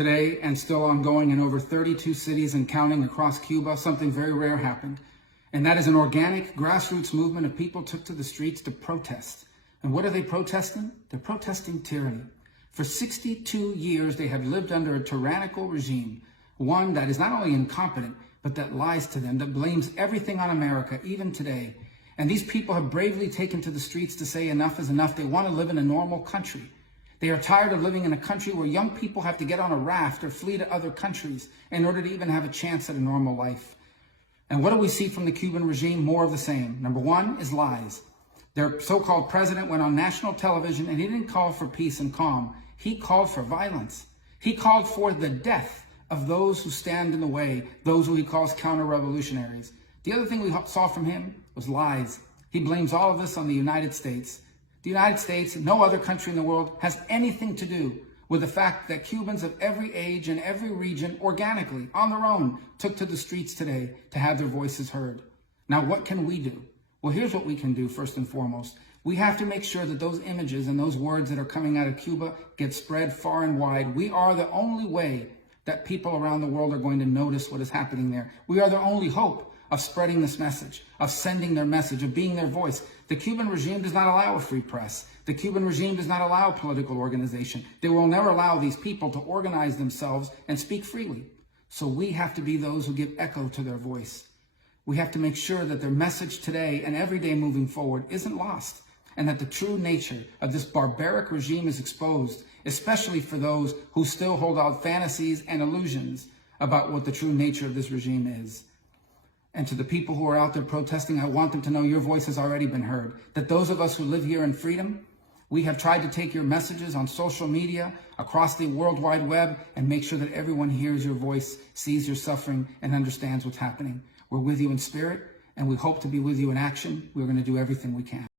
today and still ongoing in over 32 cities and counting across Cuba, something very rare happened. And that is an organic grassroots movement of people took to the streets to protest. And what are they protesting? They're protesting tyranny. For 62 years, they have lived under a tyrannical regime, one that is not only incompetent, but that lies to them, that blames everything on America, even today. And these people have bravely taken to the streets to say enough is enough. They want to live in a normal country. They are tired of living in a country where young people have to get on a raft or flee to other countries in order to even have a chance at a normal life. And what do we see from the Cuban regime? More of the same. Number one is lies. Their so-called president went on national television and he didn't call for peace and calm. He called for violence. He called for the death of those who stand in the way, those who he calls counter-revolutionaries. The other thing we saw from him was lies. He blames all of this on the United States. The United States, no other country in the world, has anything to do with the fact that Cubans of every age and every region organically, on their own, took to the streets today to have their voices heard. Now, what can we do? Well, here's what we can do first and foremost. We have to make sure that those images and those words that are coming out of Cuba get spread far and wide. We are the only way that people around the world are going to notice what is happening there. We are the only hope of spreading this message, of sending their message, of being their voice. The Cuban regime does not allow a free press. The Cuban regime does not allow political organization. They will never allow these people to organize themselves and speak freely. So we have to be those who give echo to their voice. We have to make sure that their message today and every day moving forward isn't lost, and that the true nature of this barbaric regime is exposed, especially for those who still hold out fantasies and illusions about what the true nature of this regime is. And to the people who are out there protesting, I want them to know your voice has already been heard, that those of us who live here in freedom, we have tried to take your messages on social media, across the World Wide Web, and make sure that everyone hears your voice, sees your suffering, and understands what's happening. We're with you in spirit, and we hope to be with you in action. We're going to do everything we can.